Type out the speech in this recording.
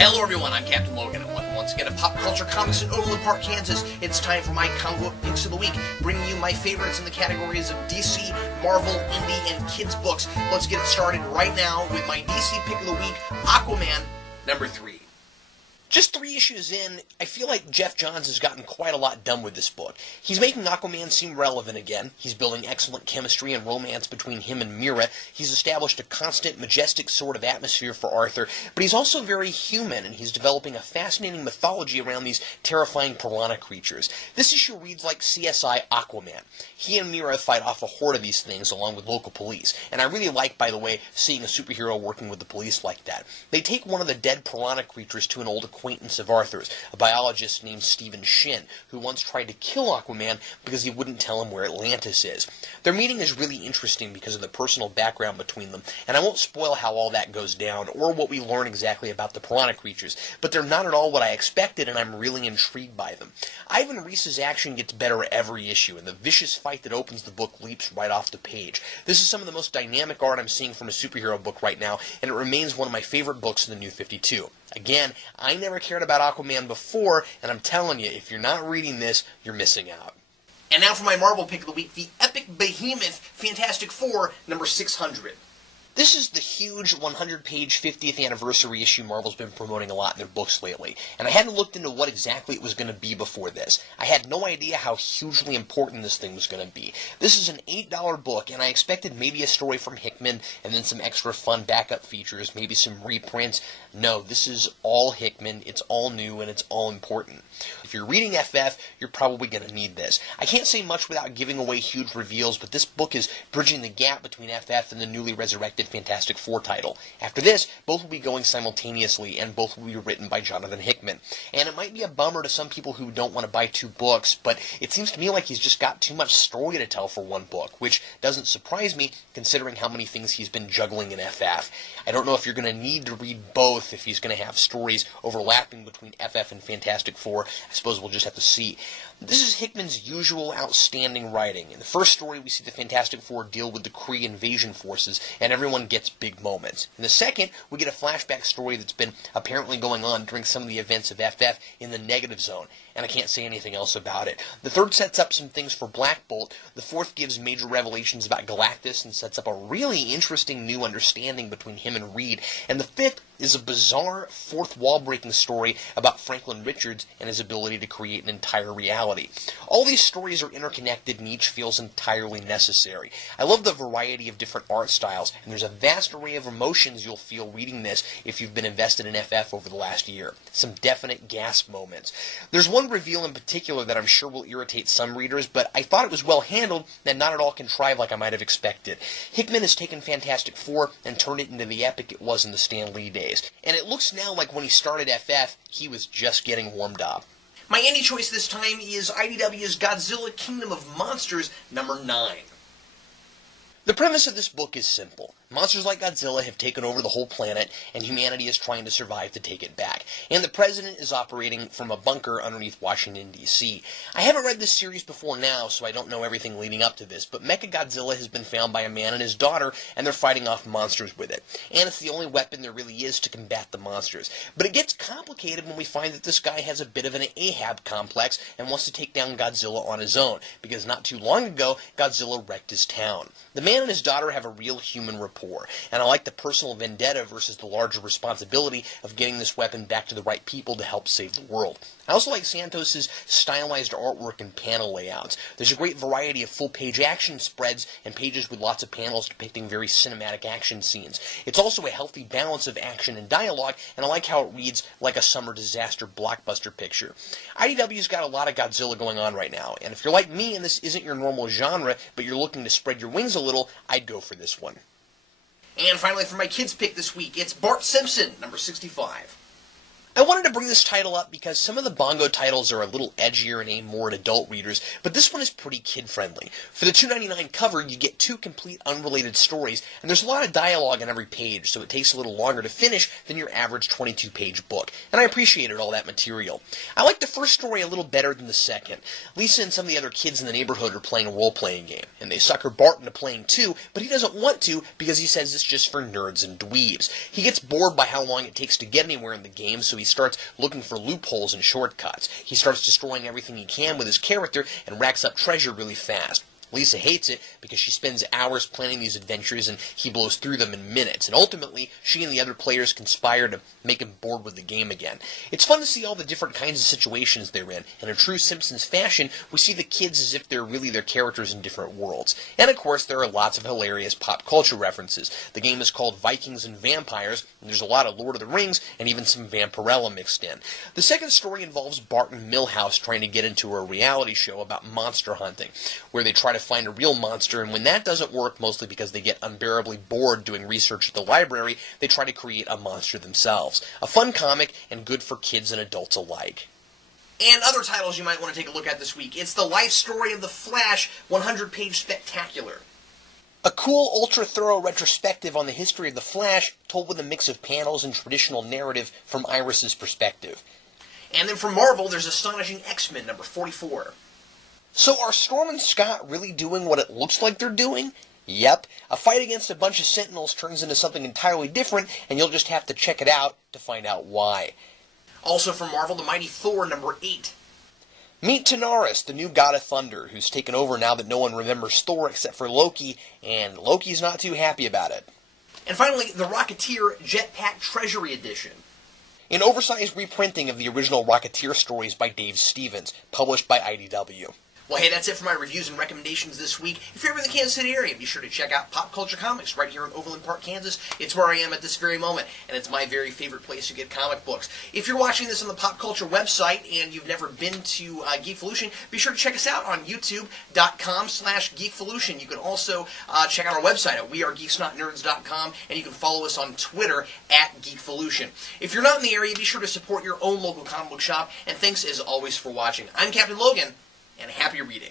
Hello everyone, I'm Captain Logan, and welcome once again to Pop Culture Comics in Overland Park, Kansas. It's time for my comic book picks of the week, bringing you my favorites in the categories of DC, Marvel, Indie, and Kids books. Let's get it started right now with my DC pick of the week, Aquaman, number 3. Just 3 issues in, I feel like Geoff Johns has gotten quite a lot done with this book. He's making Aquaman seem relevant again. He's building excellent chemistry and romance between him and Mera. He's established a constant, majestic sort of atmosphere for Arthur, but he's also very human, and he's developing a fascinating mythology around these terrifying piranha creatures. This issue reads like CSI Aquaman. He and Mera fight off a horde of these things along with local police, and I really like, by the way, seeing a superhero working with the police like that. They take one of the dead piranha creatures to an old acquaintance of Arthur's, a biologist named Stephen Shin, who once tried to kill Aquaman because he wouldn't tell him where Atlantis is. Their meeting is really interesting because of the personal background between them, and I won't spoil how all that goes down or what we learn exactly about the piranha creatures, but they're not at all what I expected, and I'm really intrigued by them. Ivan Reis's action gets better every issue, and the vicious fight that opens the book leaps right off the page. This is some of the most dynamic art I'm seeing from a superhero book right now, and it remains one of my favorite books in the New 52. Again, I never cared about Aquaman before, and I'm telling you, if you're not reading this, you're missing out. And now for my Marvel pick of the week, the epic behemoth Fantastic Four, number 600. This is the huge 100-page 50th anniversary issue Marvel's been promoting a lot in their books lately, and I hadn't looked into what exactly it was going to be before this. I had no idea how hugely important this thing was going to be. This is an $8 book, and I expected maybe a story from Hickman, and then some extra fun backup features, maybe some reprints. No, this is all Hickman, it's all new, and it's all important. If you're reading FF, you're probably going to need this. I can't say much without giving away huge reveals, but this book is bridging the gap between FF and the newly resurrected Fantastic Four title. After this, both will be going simultaneously, and both will be written by Jonathan Hickman. And it might be a bummer to some people who don't want to buy 2 books, but it seems to me like he's just got too much story to tell for 1 book, which doesn't surprise me considering how many things he's been juggling in FF. I don't know if you're going to need to read both if he's going to have stories overlapping between FF and Fantastic Four. I suppose we'll just have to see. This is Hickman's usual outstanding writing. In the first story, we see the Fantastic Four deal with the Kree invasion forces, and everyone gets big moments. In the second, we get a flashback story that's been apparently going on during some of the events of FF in the negative zone, and I can't say anything else about it. The third sets up some things for Black Bolt. The fourth gives major revelations about Galactus and sets up a really interesting new understanding between him and Reed. And the fifth is a bizarre fourth wall-breaking story about Franklin Richards and his ability to create an entire reality. All these stories are interconnected and each feels entirely necessary. I love the variety of different art styles, and there's a vast array of emotions you'll feel reading this if you've been invested in FF over the last year. Some definite gasp moments. There's one reveal in particular that I'm sure will irritate some readers, but I thought it was well handled and not at all contrived like I might have expected. Hickman has taken Fantastic Four and turned it into the epic it was in the Stan Lee days. And it looks now like when he started FF, he was just getting warmed up. My indie choice this time is IDW's Godzilla Kingdom of Monsters, number 9. The premise of this book is simple. Monsters like Godzilla have taken over the whole planet, and humanity is trying to survive to take it back. And the president is operating from a bunker underneath Washington, D.C. I haven't read this series before now, so I don't know everything leading up to this, but Mechagodzilla has been found by a man and his daughter, and they're fighting off monsters with it. And it's the only weapon there really is to combat the monsters. But it gets complicated when we find that this guy has a bit of an Ahab complex and wants to take down Godzilla on his own, because not too long ago, Godzilla wrecked his town. The man and his daughter have a real human rapport. And I like the personal vendetta versus the larger responsibility of getting this weapon back to the right people to help save the world. I also like Santos' stylized artwork and panel layouts. There's a great variety of full-page action spreads and pages with lots of panels depicting very cinematic action scenes. It's also a healthy balance of action and dialogue, and I like how it reads like a summer disaster blockbuster picture. IDW's got a lot of Godzilla going on right now, and if you're like me and this isn't your normal genre, but you're looking to spread your wings a little, I'd go for this one. And finally, for my kids' pick this week, it's Bart Simpson, number 65. I wanted to bring this title up because some of the Bongo titles are a little edgier and aim more at adult readers, but this one is pretty kid-friendly. For the $2.99 cover, you get 2 complete unrelated stories, and there's a lot of dialogue on every page, so it takes a little longer to finish than your average 22-page book, and I appreciated all that material. I like the first story a little better than the second. Lisa and some of the other kids in the neighborhood are playing a role-playing game, and they sucker Bart into playing too, but he doesn't want to because he says it's just for nerds and dweebs. He gets bored by how long it takes to get anywhere in the game, so he starts looking for loopholes and shortcuts. He starts destroying everything he can with his character and racks up treasure really fast. Lisa hates it because she spends hours planning these adventures and he blows through them in minutes, and ultimately she and the other players conspire to make him bored with the game again. It's fun to see all the different kinds of situations they're in a true Simpsons fashion, we see the kids as if they're really their characters in different worlds. And of course there are lots of hilarious pop culture references. The game is called Vikings and Vampires, and there's a lot of Lord of the Rings and even some Vampirella mixed in. The second story involves Bart and Milhouse trying to get into a reality show about monster hunting, where they try to find a real monster, and when that doesn't work, mostly because they get unbearably bored doing research at the library, they try to create a monster themselves. A fun comic, and good for kids and adults alike. And other titles you might want to take a look at this week. It's the life story of the Flash 100-page spectacular. A cool, ultra-thorough retrospective on the history of the Flash, told with a mix of panels and traditional narrative from Iris's perspective. And then from Marvel, there's Astonishing X-Men number 44. So are Storm and Scott really doing what it looks like they're doing? Yep. A fight against a bunch of Sentinels turns into something entirely different, and you'll just have to check it out to find out why. Also from Marvel, The Mighty Thor number 8. Meet Tanaris, the new god of thunder, who's taken over now that no one remembers Thor except for Loki, and Loki's not too happy about it. And finally, The Rocketeer Jetpack Treasury Edition. An oversized reprinting of the original Rocketeer stories by Dave Stevens, published by IDW. Well, hey, that's it for my reviews and recommendations this week. If you're ever in the Kansas City area, be sure to check out Pop Culture Comics right here in Overland Park, Kansas. It's where I am at this very moment, and it's my very favorite place to get comic books. If you're watching this on the Pop Culture website and you've never been to Geekvolution, be sure to check us out on youtube.com/Geekvolution. You can also check out our website at wearegeeksnotnerds.com, and you can follow us on Twitter at Geekvolution. If you're not in the area, be sure to support your own local comic book shop, and thanks as always for watching. I'm Captain Logan, and happy reading.